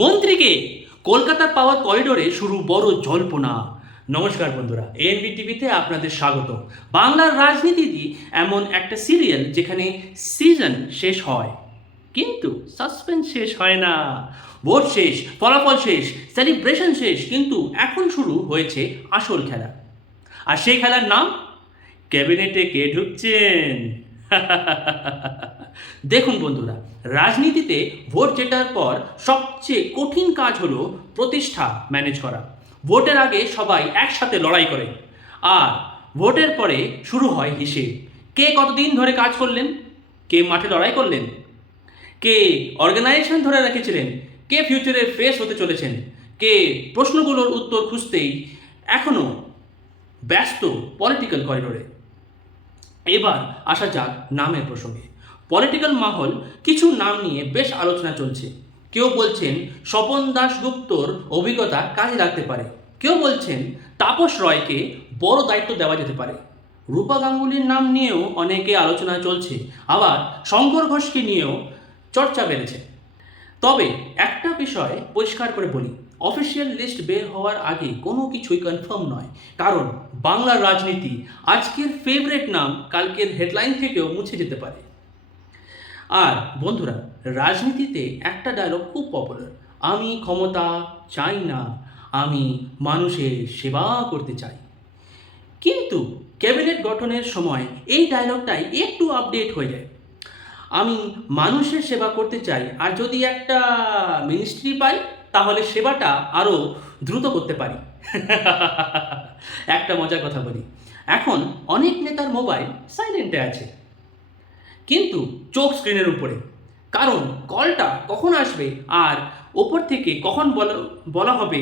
মন্ত্রীকে কলকাতার পাওয়ার করিডোরে শুরু বড় জল্পনা। নমস্কার বন্ধুরা, এএনবি টিভিতে আপনাদের স্বাগত। বাংলার রাজনীতি এমন একটা সিরিয়াল যেখানে সিজন শেষ হয় কিন্তু সাসপেন্স শেষ হয় না। ভোট শেষ, ফলাফল শেষ, সেলিব্রেশন শেষ, কিন্তু এখন শুরু হয়েছে আসল খেলা। আর সেই খেলার নাম ক্যাবিনেটে কে ঢুকছেন। দেখুন বন্ধুরা, রাজনীতিতে ভোট জেতার পর সবচেয়ে কঠিন কাজ হলো প্রতিষ্ঠা ম্যানেজ করা। ভোটের আগে সবাই একসাথে লড়াই করে, আর ভোটের পরে শুরু হয় হিসেব। কে কতদিন ধরে কাজ করলেন, কে মাঠে লড়াই করলেন, কে অর্গানাইজেশন ধরে রেখেছিলেন, কে ফিউচারে ফেস হতে চলেছেন, কে প্রশ্নগুলোর উত্তর খুঁজতেই এখনও ব্যস্ত পলিটিক্যাল করিডোরে। এবার আসা যাক নামের প্রসঙ্গে। পলিটিক্যাল মহল কিছু নাম নিয়ে বেশ আলোচনা চলছে। কেউ বলছেন স্বপন দাশগুপ্তর অভিজ্ঞতা কাজে লাগতে পারে, কেউ বলছেন তাপস রয়কে বড় দায়িত্ব দেওয়া যেতে পারে। রূপা গাঙ্গুলির নাম নিয়েও অনেকে আলোচনা চলছে, আবার শঙ্কর ঘোষকে নিয়েও চর্চা বেড়েছে। তবে একটা বিষয় পরিষ্কার করে বলি, অফিসিয়াল লিস্ট বের হওয়ার আগে কোনো কিছুই কনফার্ম নয়। কারণ বাংলার রাজনীতি আজকের ফেভারিট নাম কালকের হেডলাইন থেকেও মুছে যেতে পারে। আর বন্ধুরা, রাজনীতিতে একটা ডায়লগ খুব পপুলার, আমি ক্ষমতা চাই না, আমি মানুষের সেবা করতে চাই। কিন্তু ক্যাবিনেট গঠনের সময় এই ডায়লগটাই একটু আপডেট হয়ে যায়। আমি মানুষের সেবা করতে চাই, আর যদি একটা মিনিস্ট্রি পাই তাহলে সেবাটা আরও দ্রুত করতে পারি। একটা মজার কথা বলি, এখন অনেক নেতার মোবাইল সাইলেন্টে আছে, কিন্তু চোখ স্ক্রিনের উপরে। কারণ কলটা কখন আসবে আর ওপর থেকে কখন বলা হবে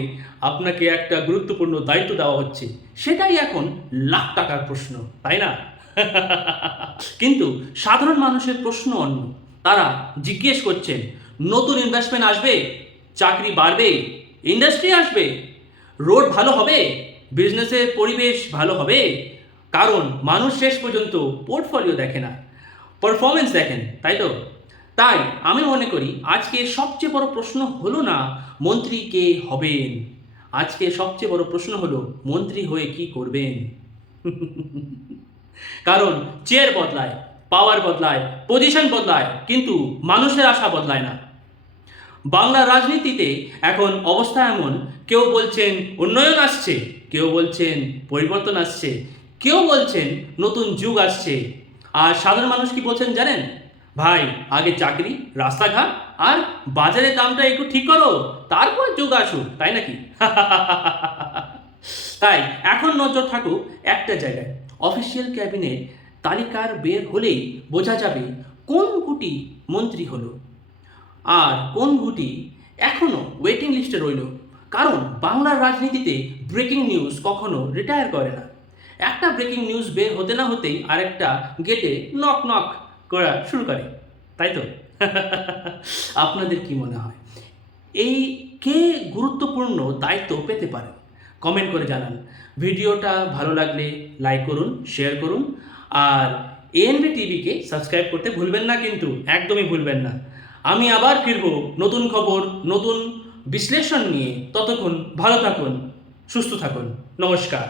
আপনাকে একটা গুরুত্বপূর্ণ দায়িত্ব দেওয়া হচ্ছে, সেটাই এখন লাখ টাকার প্রশ্ন, তাই না? কিন্তু সাধারণ মানুষের প্রশ্ন অন্য। তারা জিজ্ঞেস করছেন নতুন ইনভেস্টমেন্ট আসবে, চাকরি বাড়বে, ইন্ডাস্ট্রি আসবে, রোড ভালো হবে, বিজনেসের পরিবেশ ভালো হবে। কারণ মানুষ শেষ পর্যন্ত পোর্টফোলিও দেখে না, পারফরমেন্স দেখেন, তাই তো? তাই আমি মনে করি আজকে সবচেয়ে বড় প্রশ্ন হলো না মন্ত্রী কে হবেন, আজকে সবচেয়ে বড় প্রশ্ন হলো মন্ত্রী হয়ে কি করবেন। কারণ চেয়ার বদলায়, পাওয়ার বদলায়, পজিশন বদলায়, কিন্তু মানুষের আশা বদলায় না। বাংলার রাজনীতিতে এখন অবস্থা এমন, কেউ বলছেন উন্নয়ন আসছে, কেউ বলছেন পরিবর্তন আসছে, কেউ বলছেন নতুন যুগ আসছে। আর সাধারণ মানুষ কি বলছেন জানেন? ভাই, আগে চাকরি, রাস্তাঘাট আর বাজারের দামটা একটু ঠিক করো, তারপর যুগ আসুক, তাই নাকি? তাই এখন নজর থাকুক একটা জায়গায়, অফিসিয়াল ক্যাবিনেট তালিকার বের হলেই বোঝা যাবে কোন গুটি মন্ত্রী হলো আর কোন গুটি এখনও ওয়েটিং লিস্টে রইল। কারণ বাংলার রাজনীতিতে ব্রেকিং নিউজ কখনো রিটায়ার করে না। একটা ব্রেকিং নিউজ বের হতে না হতেই আরেকটা গেটে নক নক করা শুরু করে, তাই তো? আপনাদের কি মনে হয় এই কে গুরুত্বপূর্ণ দায়িত্ব পেতে পারে? কমেন্ট করে জানান। ভিডিওটা ভালো লাগলে লাইক করুন, শেয়ার করুন, আর এএনবি টিভিকে সাবস্ক্রাইব করতে ভুলবেন না, কিন্তু একদমই ভুলবেন না। আমি আবার ফিরব নতুন খবর, নতুন বিশ্লেষণ নিয়ে। ততক্ষণ ভালো থাকুন, সুস্থ থাকুন। নমস্কার।